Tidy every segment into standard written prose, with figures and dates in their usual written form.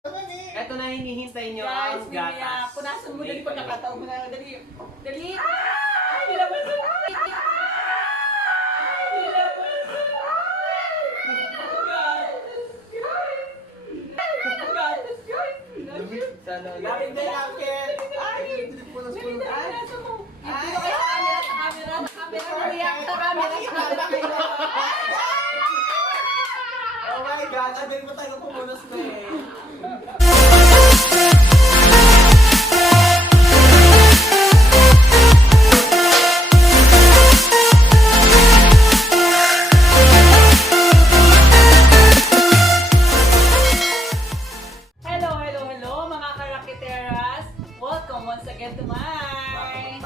Ito na hinihintay nyo Guys, ang gatas. punasan mo dali pagkakataon mo na. Dali. Dali. Ay! Nilabasan mo. Galing na yakit! Ay! Punas. Ay! Oh my God! Sabihin mo tayo pumunas na eh. Hello mga karakiteras! Welcome once again to my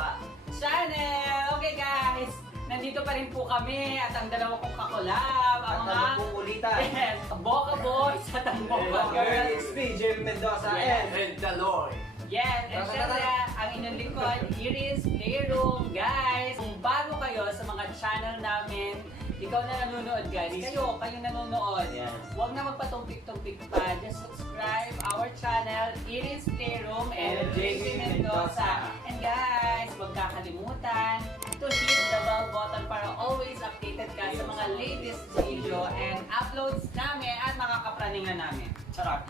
channel! Okay guys, nandito pa rin po kami at ang dalawa kong kakulab, ang mga ulitan. yes, Boca Boys at ang Boca Girls. It's me, Jim Mendoza and Daloy. Yes, and syempre, ang inyong likod, Iris Playroom. Guys, kung bago kayo sa mga channel namin, ikaw na nanonood guys, kayo nanonood. Yes. Huwag na magpatumpik-tumpik pa. Just subscribe our channel, Iris Playroom and JC Mendoza. And guys, huwag kakalimutan to hit the bell button para always updated ka sa mga latest video and uploads namin at makakapraningan namin. Charot!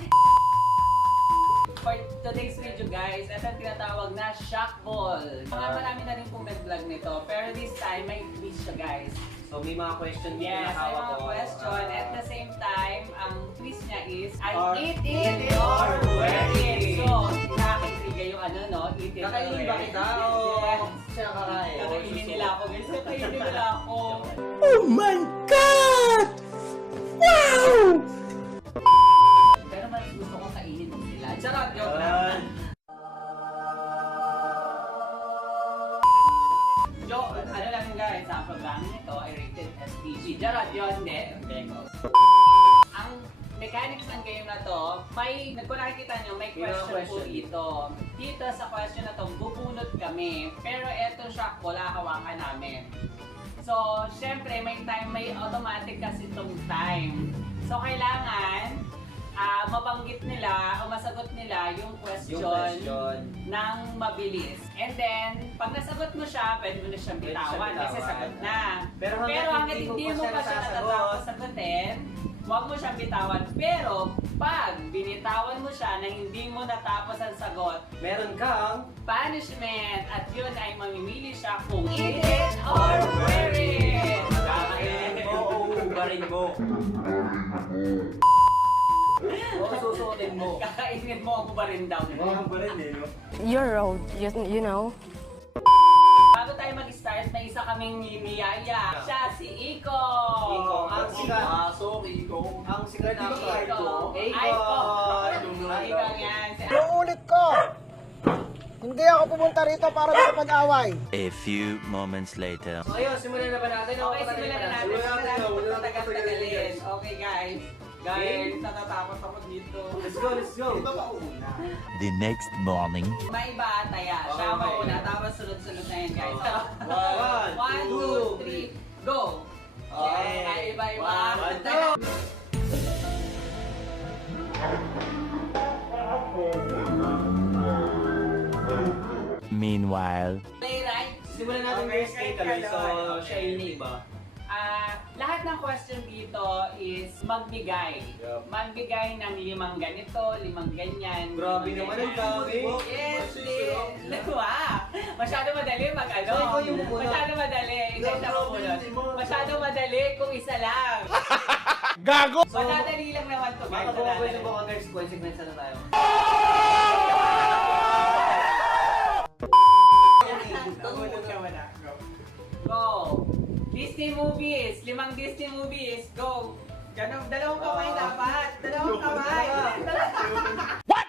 For today's video guys, ito ang tinatawag na shock ball. Marami na rin pong nag-vlog nito, pero this time may quiz siya guys. So may mga question dito Yes, na may hawak mga ko. question. At the same time, ang quiz niya is, I Or eat it or wear it. So, nakakaitriga yung ano no, eat it or Kakainin wear ba it. kita o Yes. siya kakain? Kakainin nila ako guys, kakainin nila ako. Oh my God! Wow! Pero mas gusto kong kainin mo sila. Charot, joke lang. Joke, ano lang yun guys, ang programa nito ay rated as PG. Charot yun, hindi. Ang mechanics ng game na to, kung nakikita nyo, may question po dito. Dito sa question na to, bubunot kami. Pero eto shock ball, hawakan namin. So, syempre, may automatic kasi itong time. So, kailangan mabanggit nila o masagot nila yung question ng mabilis. And then, pag nasagot mo siya, pwede mo na siyang bitawan kasi sagot na. Pero hanggat hindi mo pa siya natatapos sagutin, huwag mo siyang bitawan. Pero, pag binitawan mo siya na hindi mo natapos ang sagot, meron kang punishment. At yun ay mamimili siya kung eat it or wear it. kakainin mo o ubarin mo. O susuotin mo. Kakainin mo ako ba rin daw? Ubarin eh. Your road, you know. Bago tayo mag-start, may isa kaming niyaya. Siya si Iko. Iko, ang sikat. Ang sikat na Iko. Iko. Iko yan. Uulit ko! Hindi ako pumunta rito para makapag-away. A few moments later. So ayun, simulan na ba natin? Okay, simulan na natin. Simulan na tagal-tagalin. Okay guys. Guys, natatapos ako dito. Let's go, let's go. The next morning. May iba taya. Siya Okay. mauna. Tapos sunod-sunod na yan guys. One, 1, 2, 3, go! Okay. Ay, iba-iba. One, two. Meanwhile. Playwright. Simulan natin guys kay Kaloy. So, siya yung iba. Lahat ng question dito is magbigay. Yup. Magbigay ng 5 ganito, 5 ganyan. Grabe 5 naman ganyan. ang dami. Yes, Masyado madali mag-ano. So, ikaw yung muna. Masyado madali. Ikaw siya mamunod. Masyado madali kung isa lang. Gago! So, Madadali lang naman to guys. mga kabuha ko madadali. yung mga guys, consequence na tayo. Go! Disney movies! 5 Disney movies! Go! Ganun, dalawang kamay dapat! Dalawang kamay! What?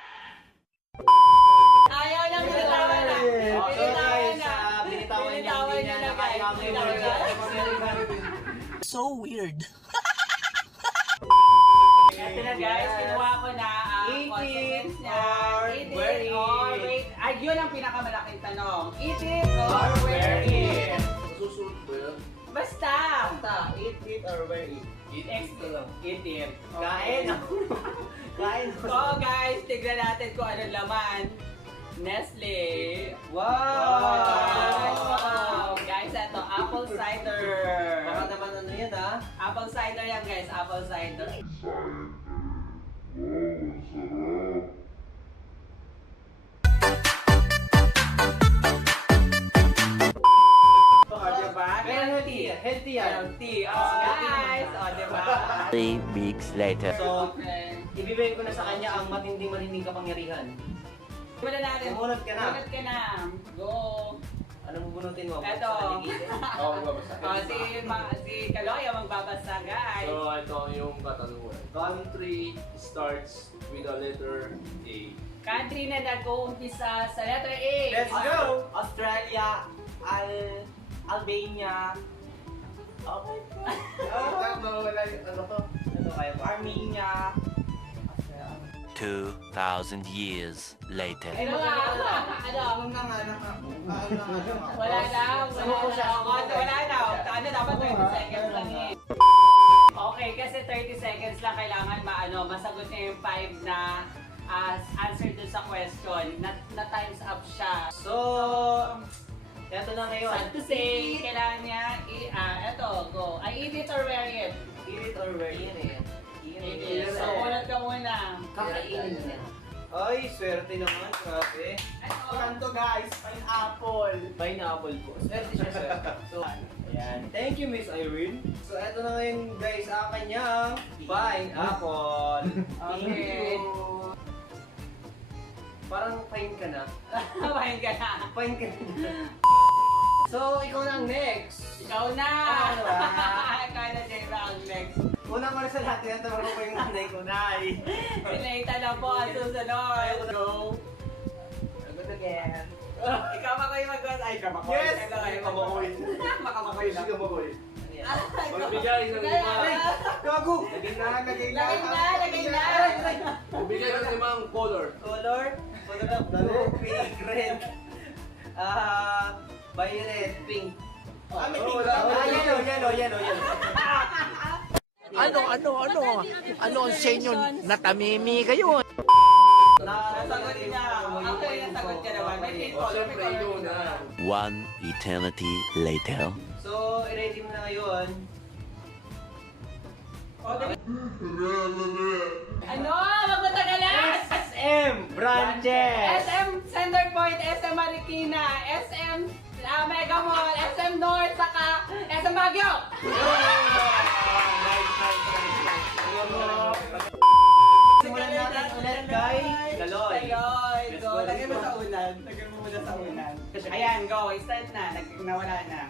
Ayaw na, binitawan na! Binitawan na! Binitawan niya, Binitawan hindi niya niya na guys! nakakalimutan. Binitawan na. So weird. Ito na guys, kinuha ko na ang Eat it consequence niya. or Eat wear it or it. wait. Ay, yun ang pinakamalaking tanong. Eat it or wear it? Susunod ba yun? Basta! Eat it or wear it? Eat it. Kain. Kain. So guys, tignan natin kung anong laman. Nestle. Wow! Guys, ito, apple cider. Baka naman ano yan ha? Apple cider yan guys, apple cider. O, diba? Pero healthy yan. Healthy yan. Healthy. Oh, guys. O, diba? 3 weeks later. So, Okay. ibibigay ko na sa kanya ang matinding kapangyarihan. Muna natin. Bumunot ka na. Bumunot ka na. Go. Anong bubunutin mo? Eto. Ako magbabasa. Si Kaloy ang magbabasa, guys. So, ito yung katanungan. Country starts with the letter A. Country na nag-uumpisa sa letter A. Let's go! Australia, Albania, oh my God! Mawala yung ano ko. Ano kayo? Armenia, 2,000 years later. Ano nga? Ano? Wala daw. Wala daw. Ano dapat 30 seconds lang eh. Okay, kasi 30 seconds lang kailangan masagot niya yung 5 na answer dun sa question. Na times up siya. So, eto na ngayon. Sad to say, kailangan niya eto, go. Eat it or wear it? Eat it or wear it. Eat it. So, unat ka muna. Kakainin niya. Ay, swerte naman. Grabe. Ito. guys, pineapple. Pineapple po. Swerte siya, swerte. So, ayan. Thank you, Miss Irene. So, eto na ngayon, guys, ang kanyang pineapple. Thank Okay. you. Parang fine ka na. Kumain ka na. Fine ka na. So, ikaw na ang next. Ikaw na! Ano ba? Ikaw na, Jayra, ang next. Una ko na sa lahat, tinatanong ko yung nanay ko, Nay. Si Nathan na po ang susunod. Go! Good again. Ikaw makoy mag-gas. Ay, kamakoy. Yes! Ito, ay, Kamakoy. Makamakoy lang. Kamakoy. Ay, Magbigay ng lima. Gago! Lagay na. Lagay na! Magbigay ng limang color. Color? Color of blue, pink, red. Violet, pink. Wala. Yellow. Ano ang sa inyo? Natamimi kayo. Nasagot niya. Actually, nasagot niya naman. May pink color. Siyempre, yun na. 1 eternity later. So, i-ready mo na ngayon. Ano? Magpatagalan! SM branches! SM Center Point, SM Marikina, SM Mega Mall, SM North, saka SM Baguio! Simulan natin ulit kay Kaloy. Kaloy, Let's go. go, let's Lagyan mo go. sa unan. Lagyan mo muna sa unan. Ayan, go. Start na. Nawala na.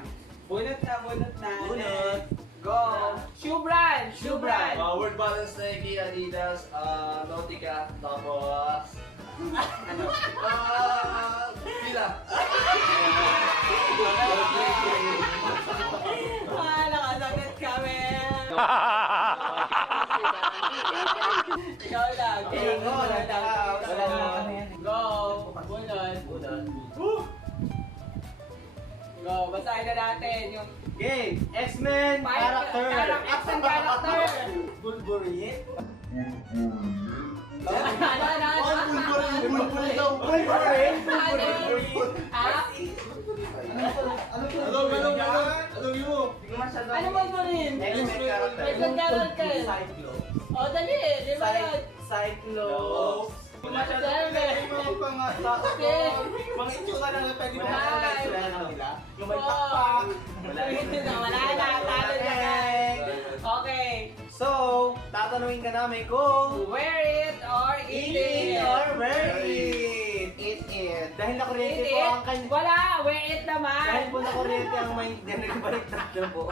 Bunot na. Bunot. Go. Shoe brand. Shoe brand. Word balance Nike, Adidas, Nautica, tapos... Ano? Pila. Nakasagot kami. Ikaw lang. Okay, go. Wala Wala lang. na. Go. Bunot. Go. Basahin na natin yung Game. X-Men character. Action character. Wolverine. Wolverine. Ano Wolverine? X-Men character. X-Men character. Cyclops. O, dali. Di ba yan? Cyclops. Mga itsura lang na pwede mo nila. Yung may pakpak. Wala na. Talo na guys. Okay. So, tatanungin ka namin kung Wear it or eat eat it. or wear it. Eat it. Dahil nakuryente Eat po it. ang kanya. Wala. Wear it Dahil naman. po nakuryente ang mind niya, nagbaliktad na po.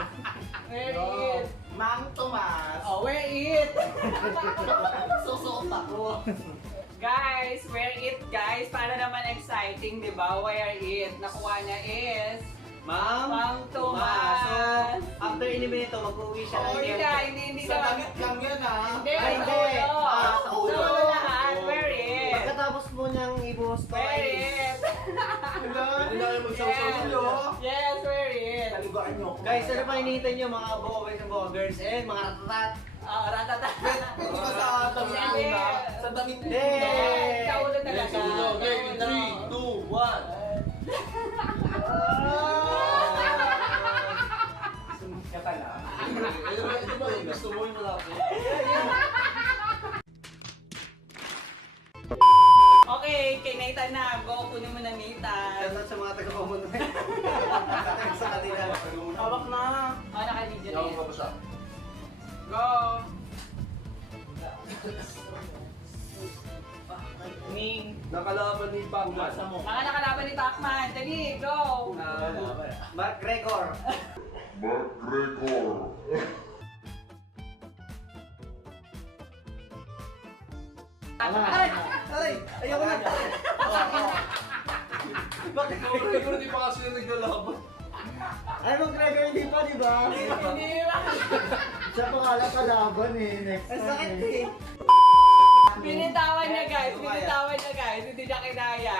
Wear it. Mang Tomas. Oh, wear it. Susuot ako. Guys, wear it guys. Para naman exciting, di ba? Wear it. Nakuha niya is Mang Tomas. So, after inimin ito, mag-uwi siya ng Hindi na, hindi Sa na. damit lang yan ha. Hindi, Ay, sa hindi. ulo. Sa ulo. Sa ulo lahat. Wear it. Pagkatapos mo niyang ibuhos to Wear ay... it. Pwede na kayo magsaw-saw sa ulo. Yes, wear it. Kaligaan niyo ako. Guys, ano pa hinihintay niyo mga boys and girls and mga ratatat? Ratata. Pwede ba sa damit Hindi. na? Sa damit Hindi. talaga. Segundo. Okay, in 3, 2, 1. Sumusya ka lang. Ito ba yung gusto mo yung malaki? Okay, kay Nathan na. Go, kunin mo na Nathan. Shoutout sa mga taga-common. Shoutout sa kanila. Hawak na. Naka-video na Yaw yan. ka pa siya. Go! Ning. Nakalaban ni Pacman. Mga nakalaban ni Pacman. Dali, go! Mark Gregor. Aray! Aray! Ayoko na! Bakit Gregor di pa kasi yung naglalaban? Ay, Mark Gregor, hindi pa, di ba? Hindi ba? Siya pangalan kalaban eh. Next Ang time sakit eh. eh! Pinitawan niya guys, pinitawan niya guys. Hindi niya kinaya.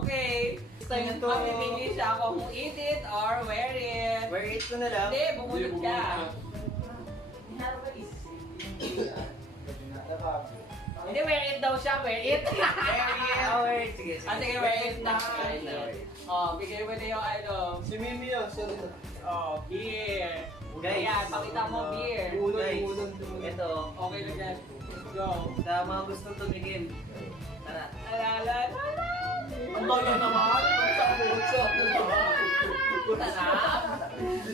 Okay. Time to- Mamimili siya kung eat it or wear it. Where it ko na lang? Hindi, bumulot ka. Hindi, wear it daw siya, wear it. Wear it. Sige, sige. Ah, sige, wear it na. Oh, bigay mo na yung ano. Si Mimi yun, sorry na. Oh, beer. Guys. Ayan, pakita mo beer. Guys, ito. Okay na dyan. Go. Sa mga gustong tumigil. Tara. Alala. Ang baga naman!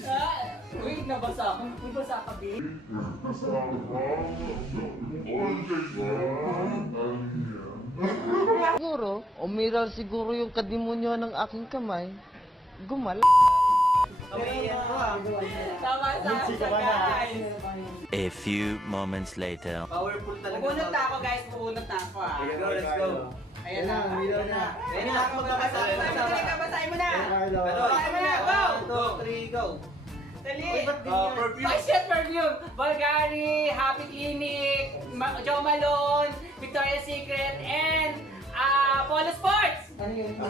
Sarap. Uy, nabasa ako. Uy, basa ka, beer. Siguro, umiral siguro yung kadimonyo ng aking kamay. Gumal. Okay, yan po ah. Tama sa guys. A few moments later. Powerful talaga. Bubunot na ako guys, bubunot na ako ah. Let's go, let's go. Ayan na. Umiral na. Ready na ako magbabasa. Basahin mo na. Carlo. Basahin mo na, go! 1, 2, 3, go. Dali. Perfume. Five Shot Perfume, Bulgari, Happy Clinic, Jo Malone, Victoria's Secret, and Polo Sports!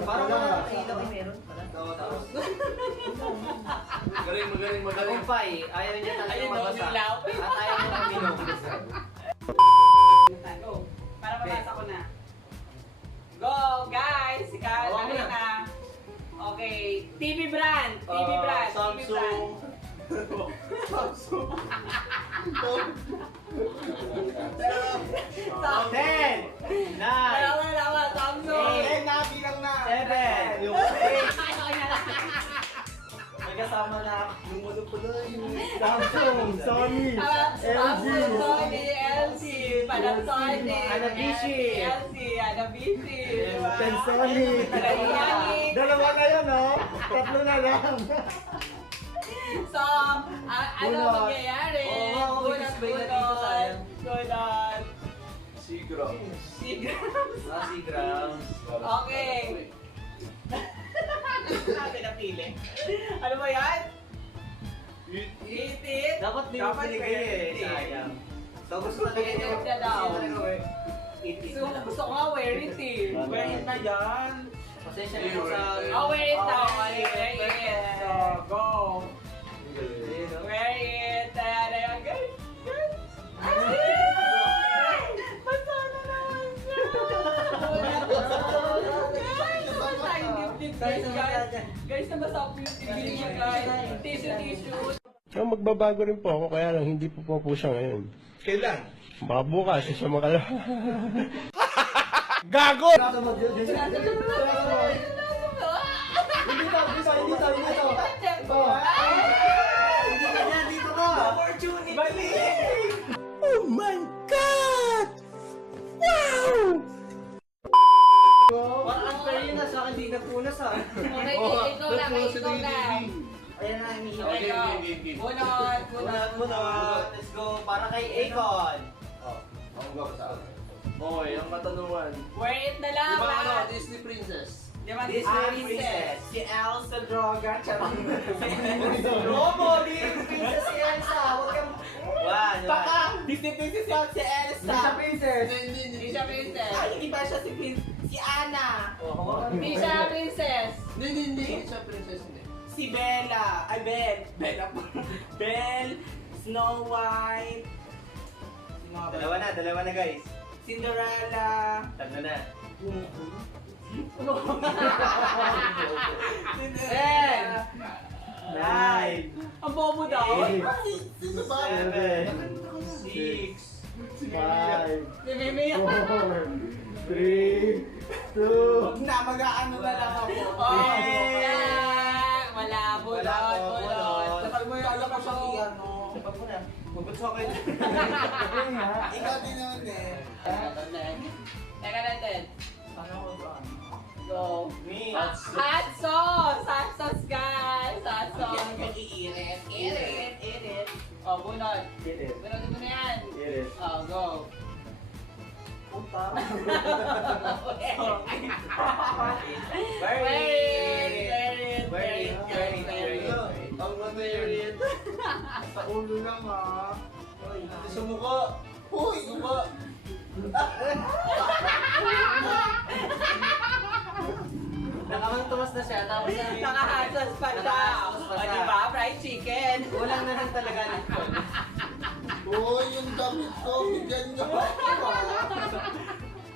Parang wala kang ilaw ay meron pala. Magaling, magaling, magaling. Kumpay, ayaw niya talaga Ayun, magbasa. ilaw. At ayaw niya uminom. Go! Para mabasa ko na. Go, guys! Sikat, Hawakan ano mo na. na? Okay, TV brand! TV brand! TV brand! Samsung. Samsung. Samsung! 10, 9, Dalawa, Samsung! Eh, nabilang na. 7, Yung may kasama na yung ano pala yung Samsung, Sony, Samsung, LG. Sony, LG, Panasonic, Hanabishi. LG, Hanabishi, diba? Panasonic. Panasonic. Dalawa na yun, oh. Tatlo na lang. So, ano Bunot. mangyayari? Oo nga, ako may display na dito, sayang. Bunot. Sigro. Sigrams. si Grams. Okay. Natin napili. Ano ba yan? Eat it. Dapat di mo binigay eh, sayang. So gusto talaga Eat niya. it siya daw. Gusto talaga wear. Eat it. So, gusto ko nga wear it eh. Wear it na yan. Pasensya na po sa... Oh, wear it daw. Oh, Wear it. So, go. Ayun, no? Wear it. Ayan, guys. Guys. Basta na naman siya. Guys, basta yung dip-dip, guys. Guys, nabasa ko yung tibili niya, guys. Tissue. Magbabago rin po ako, kaya lang hindi po siya ngayon. Kailan? Baka bukas, siya makala. Hindi to, hindi to, hindi to, hindi to. Hindi ka dyan, dito ka! Opportunity! Parang unfair yun na sa akin, di nagpunas ha. Okay, ikaw na, ikaw na. Ayan na, inihiwa. Okay, go. Bunot, bunot, bunot. Let's go, para kay Akon. Ako ba sa akin? Okay, ang katanungan. Wear it na lang, Di ba ano, lahat. Disney Princess? Di ba, Disney Princess. Si Elsa Droga, charot. Robo, di princess si Elsa. Huwag kang... One, Baka, Disney Princess yun, si Elsa. Sa princess. Hindi siya princess. Ay, hindi ba siya si Anna. Oh, Hindi siya princess. Hindi siya princess, hindi. Si Bella. Ay, Bella po. Belle, Snow White. Dalawa na guys. Cinderella. Tanda na. Cinderella. 9, Ang bobo daw. 8, Sino ba? 7, 6, 5, Si Mimi. 4, 3, 2, Huwag na, mag-aano na lang ako. Wala, bulot, Wala po, bulot. bulot. Kapag mo yung alam ko sa ano. Sapat mo na. Magbutso ako yun. Ikaw din naman eh. Teka natin. Go. Me. Hot sauce! Hot sauce, guys! Hot sauce! Iirit. Irit. Oh, bunot. Get it. Bunutin mo na yan. Get it. Oh, go. Very. Ang matayorit. Sa ulo lang ha. Sumuko. Uy, uba. Nakamang tumas na siya. Tapos Naka-hot sauce pa siya. Naka-hot sauce pa O, siya. diba? Fried chicken. Kulang na lang talaga nito. Uy, yung damit ko. Bigyan nyo ako.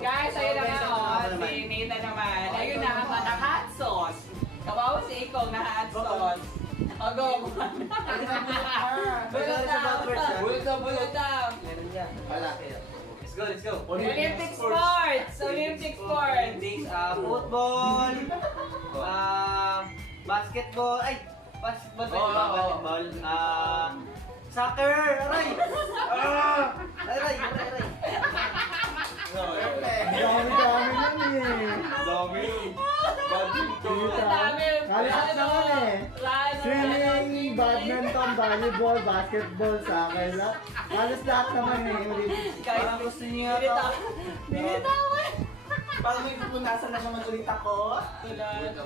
Guys, ayun na Okay, nga. so, Oh, ano si naman? Nita naman. Ayun na nga, naka-hot sauce. Kawawa si Ikong na hot sauce. O, go. Bulot daw. Bulot daw. Meron niya. Wala. Let's go. Olympic sports! Olympic sports! Olympics, football, basketball, basketball, basketball, soccer, aray! Aray. Dami-dami lang eh. Dami yun. Badminton. Ang dami. Halos naman eh. Lalo. Swimming, badminton, volleyball, basketball, soccer, lahat. Halos lahat naman eh. Guys, Parang gusto niya binitawan. ito. Binitawan. Parang may pupunasan na naman ulit ako. Tulad.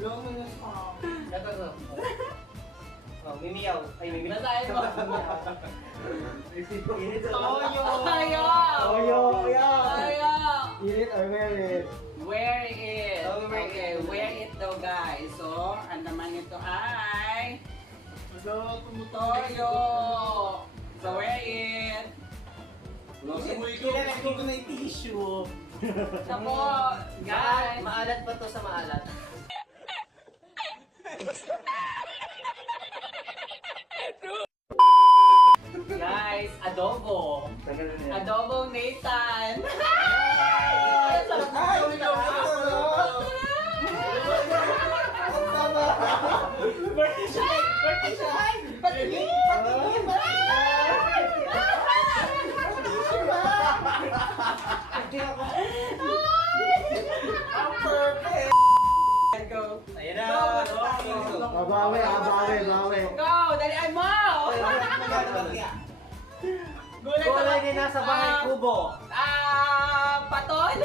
Long minutes pa. Ito. Oh, mimiyaw. Ay, mimiyaw. Basahin mo. Toyo. Tayo. Oyo, oyo. Tayo. Eat it or wear it. Wear it. Oh, wear Okay, it. wear it daw guys. So, ang naman nito ay Hello, Toyo. So, wear it. Kinalagay ko na yung tissue. Tapo, guys. Maalat pa to sa maalat. Guys, adobo. Adobong Nathan. Go. Ayan na. Babawi, babawi. Go! Dalian mo! Gulay na nasa bahay kubo. Paton!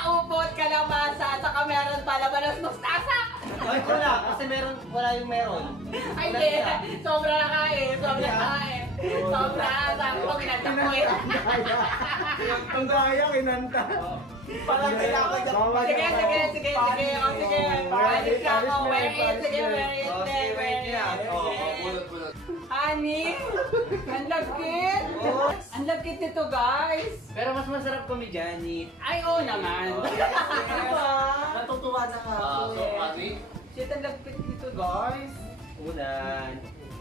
Upot, kalabasa, saka meron palabanas mustasa! Ay, wala. Kasi wala yung meron. Ay, hindi! Sobra na kain! Sobra. Sabi ko, kinanta ko eh. Ang kaya, kinanta. Parang kailangan Sige. O, sige. Balik ka ako. Wear it. Sige, wear it. Oh, sige, Wear wait niya. it. Oh, Bulot. Honey! Ang lagkit! Oh. Ang lagkit nito, guys! Pero mas masarap kami dyan ni... Ay, oo naman! Natutuwa na nga ako So, Ani? Shit, ang lagkit nito, guys! Unan.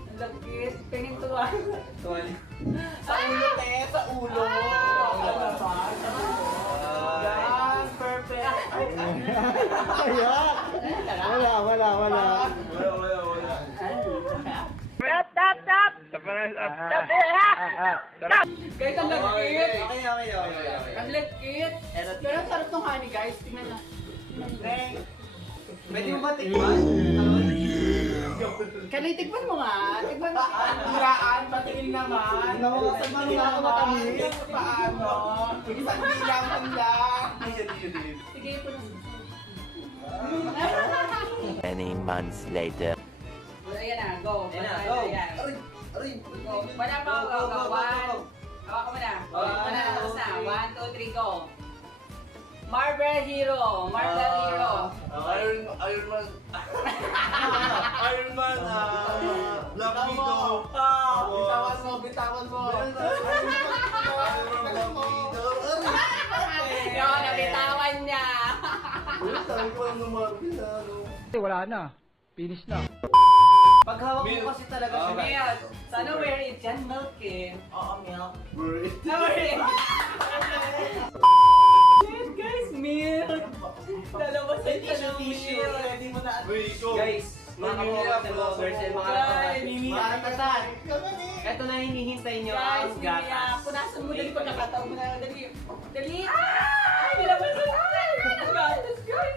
Ang lagkit! Pingin tuwa! Tuwali. Sa ulo, te. Sa ulo. Yes, perfect. Ayan. Wala. Wala. Guys, ang lagkit! Okay. Ang lagkit! Pero ang sarap ng honey, guys. Tingnan na. Pwede mo ba tikman? Kanay, tikman mo nga. Tikman mo. Hiraan, patingin naman. Nawawasan man nga ako matamis. Paano? Isang bilangan lang. Sige, ito na. Many months later. Ayan na, go. Ayan na, Basahin go. mo yan. Go. Wala pa ako. Go. One. Hawa ko muna. Wala na. Tapos na. 1, 2, 3, go. Marvel Hero. Iron Man. Iron Man, Black Widow. Bitawan mo. Iron Man, Black Widow. Sabi ko lang ng Marvin na ano. Wala na. Finish na. Pag hawak mo kasi talaga siya. Milk. Sana wear it yan, milk eh. Oo, milk. We're it. Wear it. Shit, guys, milk. Lalabasan ka ng milk. Ready mo na. Wait, go. Guys, mga kapokas and vloggers and mga katatan. Ito na hinihintay nyo Guys, ang gatas. punasan mo dali pagkakataon mo na. Dali. Dali. Ay, nilabasan mo. Ang gatas, guys.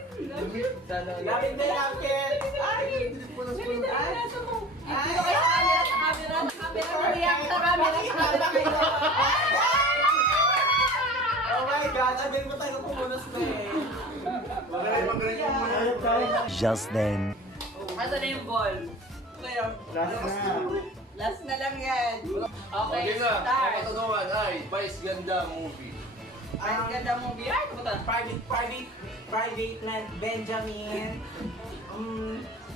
Lapit na lapit. Ay, dali na. Punasan mo. Dito kayo sa camera, sa camera, sa camera. React sa camera, sa camera kayo. Oh my God, abin mo tayo pumunas na eh. Magaling yung muna. Just then. Asa na yung ball? Last na lang yan. Okay, Okay na, ang start. katanungan ay Vice Ganda movie. Ay, ganda movie. Ay, kamutan. Private Land Benjamin.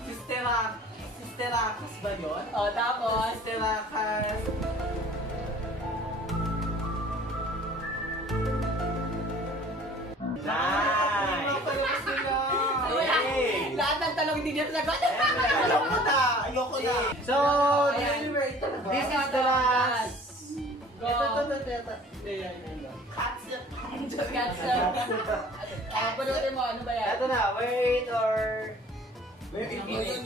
Sister Akas ba yun? O, tapos. Sister Akas. Nice! Wala. Lahat ng talong hindi niya sagot. Ayoko na. So, Ayan. this is the last. Go. Catch up. Pulutin mo, ano ba yan? Ito na, wait or... Wait! Wait!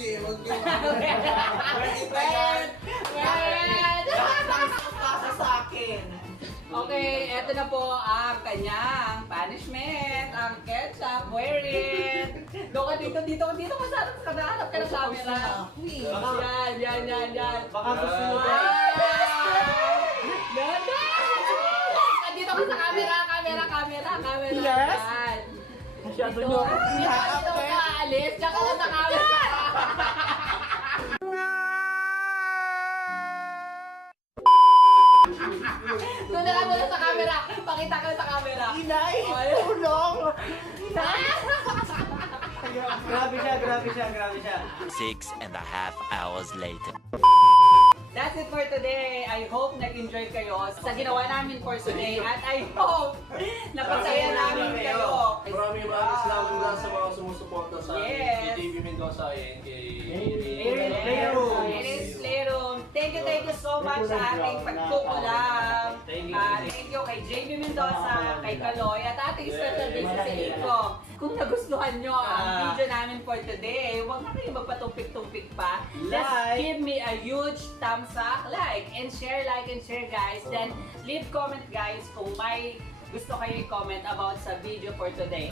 Pasa sa akin. Okay, eto na po ang kanyang punishment, ang ketchup, wear it. Doon ka dito ka sa kanahanap ka ng camera. Yan. Baka gusto mo ba? Ganda! Dito ka sa camera. Yes? Yan. Masyado Dito, nyo. dito ka aalis. Diyan ka lang sa camera. Doon na lang muna sa camera. Pakita ka sa camera. Inay! Ay. Tulong! Grabe siya. 6.5 hours later. That's it for today. I hope nag-enjoy kayo sa ginawa namin for today at I hope napasaya namin kayo. Maraming salamat lang sa mga sumusuporta sa amin. Yes. Kay JB Mendoza and kay Playroom. It is Playroom. Thank you so much sa ating pagkukulang. Thank you kay JB Mendoza, kay Kaloy, at ating special guest si Iko. Kung nagustuhan nyo ang video namin for today, huwag na kayo magpatumpik-tumpik pa. Just Like. give me a huge thumbs up, like and share, guys. Then leave comment, guys, kung may gusto kayo i-comment about sa video for today.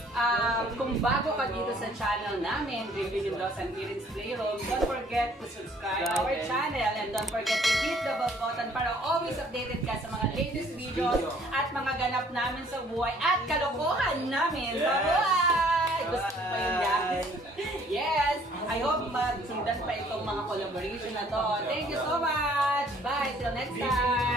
Kung bago ka dito sa channel namin, JB Mendoza and Kirin's Playroom, don't forget to subscribe our channel and don't forget to hit the bell button para always updated ka sa mga latest videos at mga ganap namin sa buhay at kalokohan namin sa buhay! Gusto ko pa yun, guys. Yes! I hope magsundan pa itong mga collaboration na to. Thank you so much! Bye! Till next time!